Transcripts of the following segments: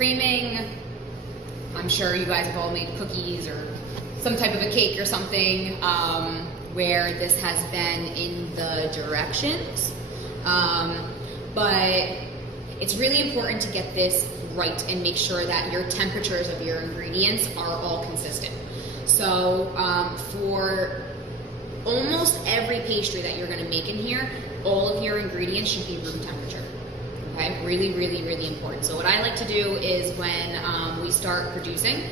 creaming. I'm sure you guys have all made cookies or some type of a cake or something where this has been in the directions. But it's really important to get this right and make sure that your temperatures of your ingredients are all consistent. So for almost every pastry that you're gonna make in here, all of your ingredients should be room temperature. Okay, really, really, really important. So what I like to do is when we start producing,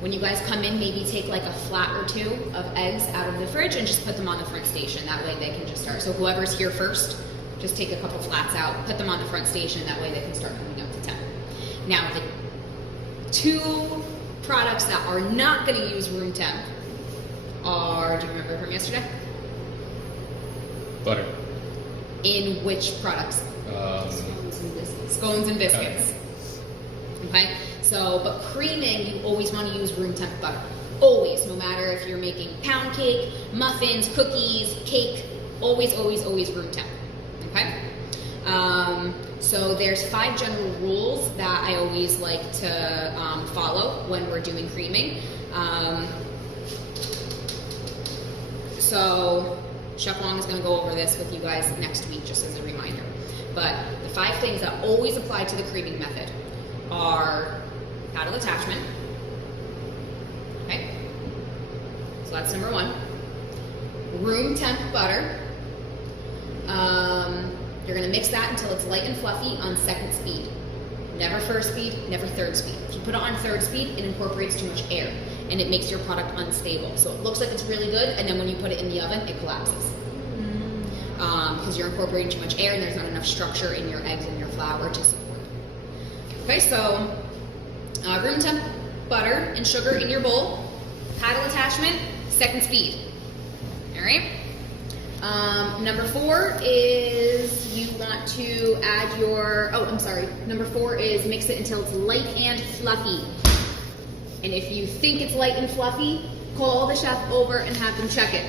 when you guys come in, maybe take like a flat or two of eggs out of the fridge and just put them on the front station. That way they can just start. So whoever's here first, just take a couple flats out, put them on the front station. That way they can start coming up to temp. Now the two products that are not going to use room temp are, do you remember from yesterday? Butter. In which products? Scones and biscuits. Okay. So, but creaming, you always want to use room temp butter. Always, no matter if you're making pound cake, muffins, cookies, cake, always, always, always room temp. Okay? So there's 5 general rules that I always like to follow when we're doing creaming. So Chef Long is going to go over this with you guys next week, just as a reminder. But the 5 things that always apply to the creaming method are paddle attachment. Okay, so that's number 1. Room temp butter. You're going to mix that until it's light and fluffy on 2nd speed. Never 1st speed, never 3rd speed. If you put it on 3rd speed, it incorporates too much air and it makes your product unstable. So it looks like it's really good, and then when you put it in the oven, it collapses. Because you're incorporating too much air and there's not enough structure in your eggs and your flour to support it. Okay, so room temp butter and sugar in your bowl, paddle attachment, 2nd speed. All right. Number 4 is you want to add your, number 4 is mix it until it's light and fluffy. And if you think it's light and fluffy, call the chef over and have them check it.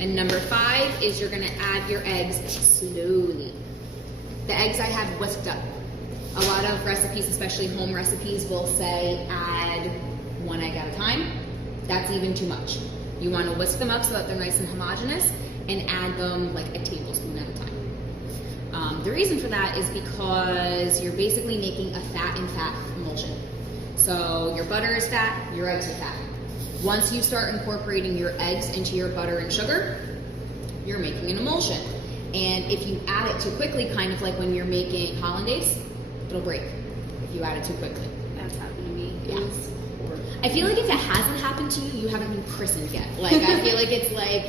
And number 5 is you're gonna add your eggs slowly. The eggs I have whisked up. A lot of recipes, especially home recipes, will say add 1 egg at a time. That's even too much. You want to whisk them up so that they're nice and homogeneous and add them like a tablespoon at a time. The reason for that is because you're basically making a fat in fat emulsion. So your butter is fat, your eggs are fat. Once you start incorporating your eggs into your butter and sugar, you're making an emulsion. And if you add it too quickly, kind of like when you're making hollandaise, it'll break if you add it too quickly. That's happened to me. Yeah. I feel like if it hasn't happened to you, you haven't been christened yet. Like, I feel like it's like,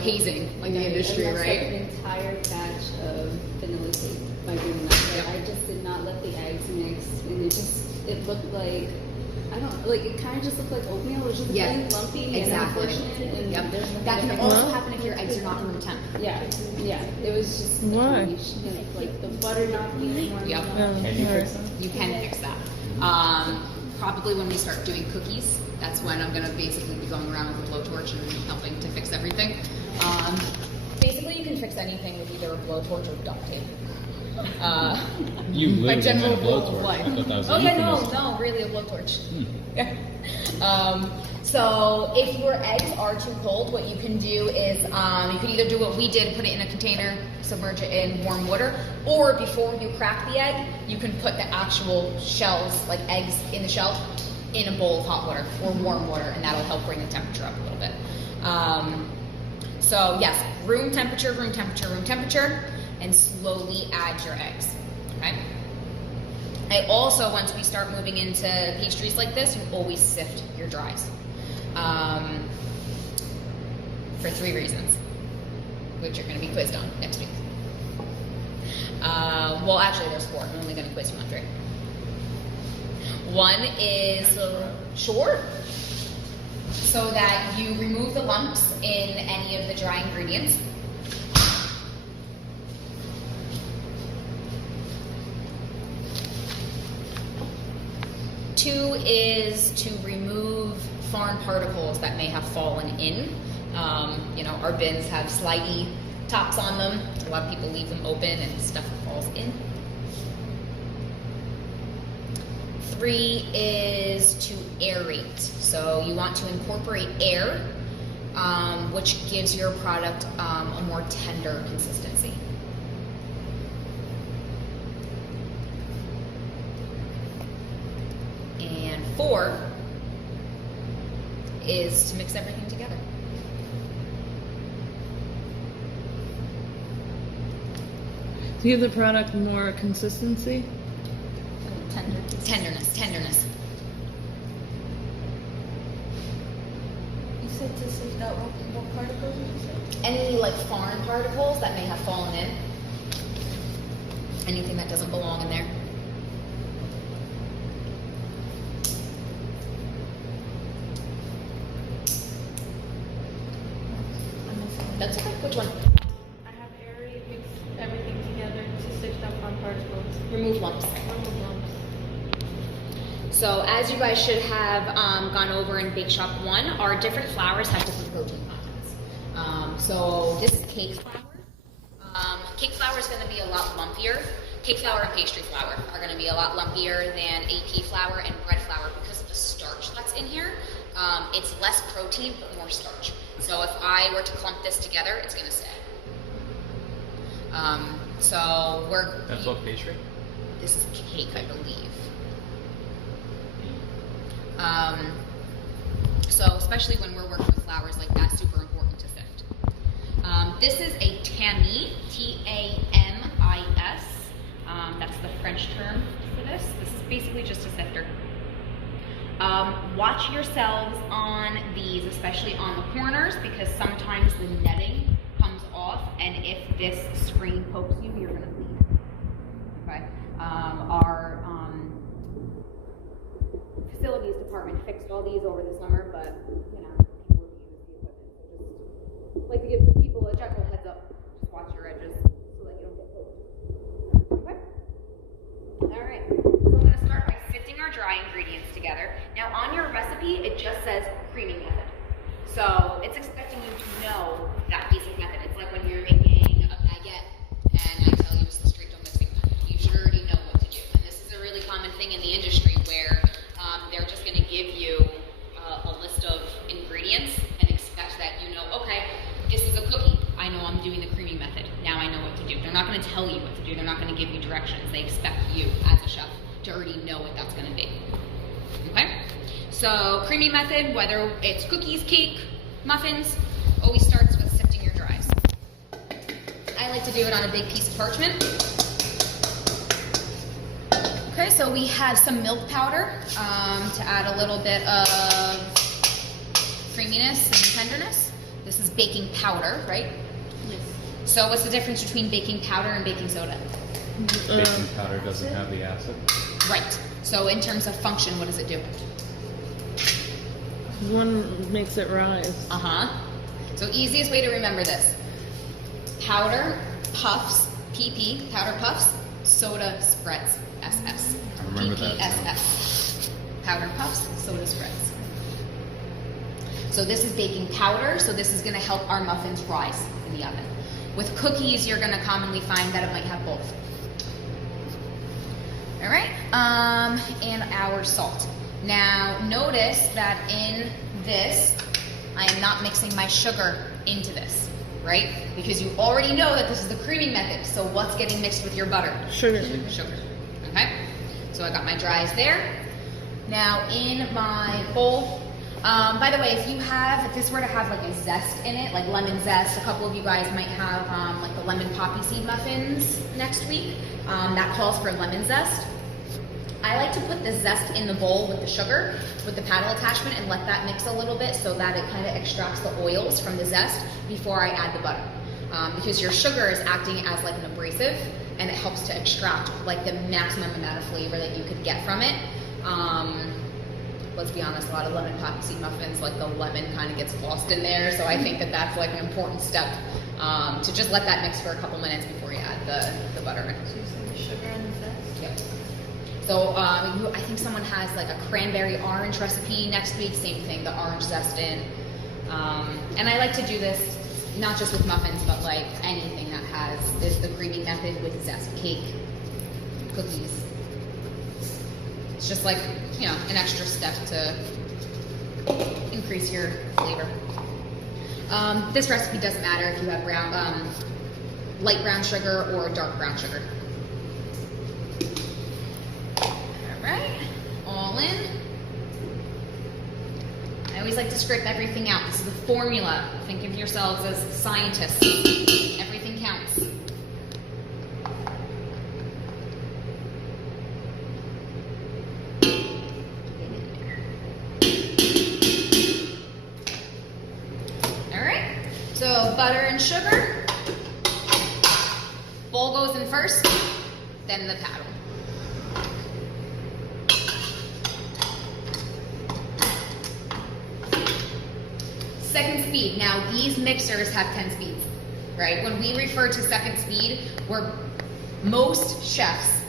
hazing in the industry, and right? Like an entire batch of vanilla cake by doing that. Yep. I just did not let the eggs mix, and it looked like, I don't know, like it kind of just looked like oatmeal. It was just really lumpy exactly. and unfortunate. And Yep. there's nothing That can I could also do. happen if your eggs are not room temp. Yeah, it was just Why? like the butter not being warm Yep. enough. Can you fix it? You can fix that. Probably when we start doing cookies, that's when I'm gonna basically be going around with a blowtorch and helping to fix everything. Basically, you can fix anything with either a blowtorch or duct tape. You My literally general had a rule blowtorch. of life. I thought that was a Oh yeah, euphemism. no, really a blowtorch. So if your eggs are too cold, what you can do is you can either do what we did, put it in a container, submerge it in warm water, or before you crack the egg, you can put the actual shells, like eggs in the shell, in a bowl of hot water or warm water, and that'll help bring the temperature up a little bit. So yes, room temperature, room temperature, room temperature, and slowly add your eggs, okay? I also, once we start moving into pastries like this, you always sift your dries. For 3 reasons, which you're going to be quizzed on next week. Well, actually, there's 4. I'm only going to quiz you on 3. 1 is short, so that you remove the lumps in any of the dry ingredients. Two is to remove foreign particles that may have fallen in. Our bins have slidey tops on them. A lot of people leave them open and stuff falls in. 3 is to aerate. So you want to incorporate air, which gives your product a more tender consistency. And 4 is to mix everything together. To give the product more consistency? Tenderness. You said to sift out what particles did you say? Any like foreign particles that may have fallen in. Anything that doesn't belong in there. That's okay. Which one? I have aerate, mix everything together to sift out on particles. Remove lumps. Remove lumps. So as you guys should have gone over in Bake Shop 1, our different flours have different protein contents. So this is cake flour. Cake flour is going to be a lot lumpier. Cake flour and pastry flour are going to be a lot lumpier than AP flour and bread flour because of the starch that's in here. It's less protein but more starch. So if I were to clump this together, it's going to stay. That's what pastry? This is cake, I believe. So especially when we're working with flours like that, super important to sift. This is a tamis, T-A-M-I-S. That's the French term for this. This is basically just a sifter. Watch yourselves on these, especially on the corners, because sometimes the netting comes off, and if this screen pokes you, you're going to bleed. Okay? Our facilities department fixed all these over the summer, but you know, people abuse the equipment. So just like to give the people a general heads up. Just watch your edges so that you don't get poked. Okay? Alright. So I'm going to start by sifting our dry ingredients together. Now on your recipe, it just says creaming method. So it's expecting you to know that basic method. It's like when you're making a baguette and I tell you it's the straight dough mixing method. You should already know what to do. And this is a really common thing in the industry where they're just going to give you a list of ingredients and expect that you know, okay, this is a cookie. I know I'm doing the creaming method. Now I know what to do. They're not going to tell you what to do. They're not going to give you directions. They expect you as a chef to already know what that's going to be. Okay? So creaming method, whether it's cookies, cake, muffins, always starts with sifting your dries. I like to do it on a big piece of parchment. Okay, so we have some milk powder to add a little bit of creaminess and tenderness. This is baking powder, right? Yes. So what's the difference between baking powder and baking soda? Baking powder doesn't have the acid. Right. So in terms of function, what does it do? One makes it rise. Uh-huh. So easiest way to remember this. Powder puffs, PP, powder puffs, soda spreads, SS. I remember that. PPSS. Powder puffs, soda spreads. So this is baking powder, so this is going to help our muffins rise in the oven. With cookies, you're going to commonly find that it might have both. All right, and our salt. Now, notice that in this, I am not mixing my sugar into this, right? Because you already know that this is the creaming method. So what's getting mixed with your butter? Sugar. Sugar. Okay? So I got my dries there. Now in my bowl, by the way, if this were to have like a zest in it, like lemon zest, a couple of you guys might have like the lemon poppy seed muffins next week. That calls for lemon zest. I like to put the zest in the bowl with the sugar, with the paddle attachment, and let that mix a little bit so that it kind of extracts the oils from the zest before I add the butter. Because your sugar is acting as like an abrasive, and it helps to extract like the maximum amount of flavor that you could get from it. Let's be honest, a lot of lemon poppy seed muffins, like the lemon kind of gets lost in there, so I think that that's like an important step to just let that mix for a couple minutes before you add the butter in. So you said the sugar and the zest? Yep. So I think someone has like a cranberry orange recipe next week, same thing, the orange zest in. And I like to do this not just with muffins, but like anything that has the creaming method with zest, cake, cookies. It's just like, you know, an extra step to increase your flavor. This recipe doesn't matter if you have brown, light brown sugar or dark brown sugar. All right, all in. I always like to scrape everything out. This is a formula. Think of yourselves as scientists. Everything counts. All right, so butter and sugar. Bowl goes in first, then the paddle. Second speed. Now these mixers have 10 speeds, right? When we refer to second speed, most chefs,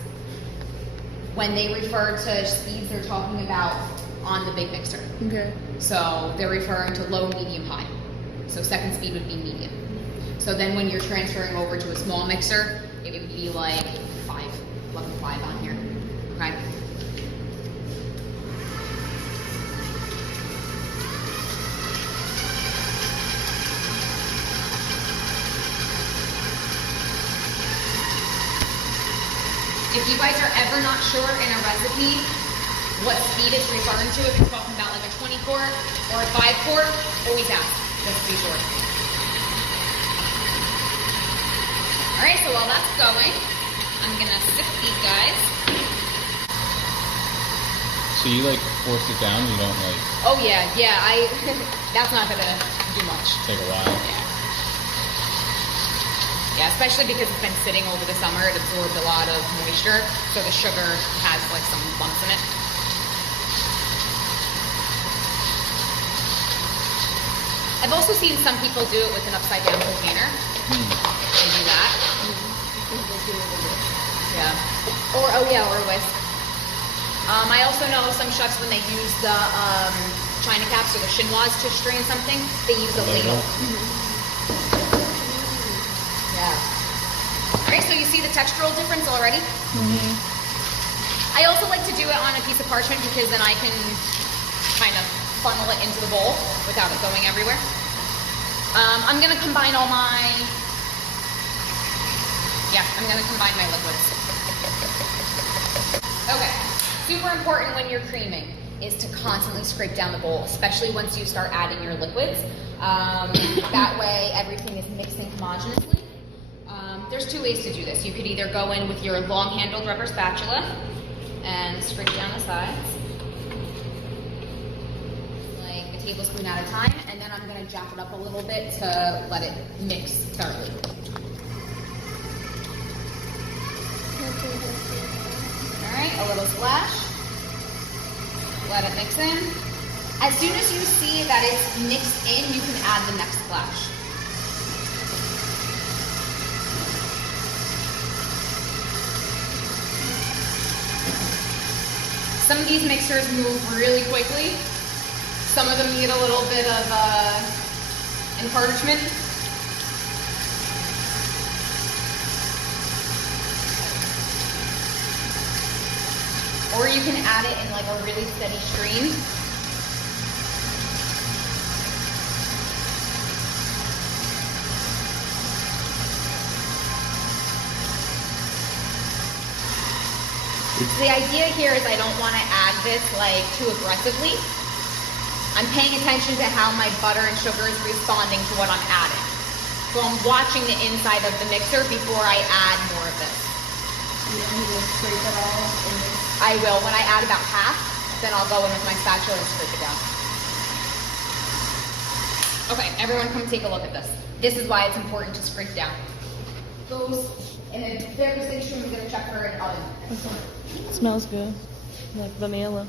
when they refer to speeds, they're talking about on the big mixer. Okay. So they're referring to low, medium, high. So second speed would be medium. So then when you're transferring over to a small mixer, it would be like 5 on here, okay? If you guys are ever not sure in a recipe what speed it's referring to, if it's talking about like a 20 quart or a 5 quart, always ask, just to be sure. All right, so while that's going, I'm gonna sift these guys. So you like force it down, you don't like Oh yeah, that's not gonna do much. take a while? Yeah. Yeah, especially because it's been sitting over the summer, it absorbed a lot of moisture, so the sugar has like some lumps in it. I've also seen some people do it with an upside down container. They do that. Yeah. Or or whisk. I also know some chefs when they use the china caps or the chinoise to strain something, they use a ladle. Yeah. All right, so you see the textural difference already? I also like to do it on a piece of parchment because then I can kind of funnel it into the bowl without it going everywhere. I'm gonna combine my liquids. Okay, super important when you're creaming is to constantly scrape down the bowl, especially once you start adding your liquids. That way everything is mixing homogeneously. There's two ways to do this. You could either go in with your long-handled rubber spatula and scrape down the sides, like a tablespoon at a time, and then I'm gonna jack it up a little bit to let it mix thoroughly. All right, a little splash. Let it mix in. As soon as you see that it's mixed in, you can add the next splash. Some of these mixers move really quickly. Some of them need a little bit of encouragement. Or you can add it in like a really steady stream. The idea here is I don't want to add this like too aggressively. I'm paying attention to how my butter and sugar is responding to what I'm adding. So I'm watching the inside of the mixer before I add more of this. You want me to scrape it all in this? I will. When I add about half, then I'll go in with my spatula and scrape it down. Okay, everyone come take a look at this. This is why it's important to scrape down. Goes in a very steady stream. We're going to check for an oven. Smells good. Like vanilla.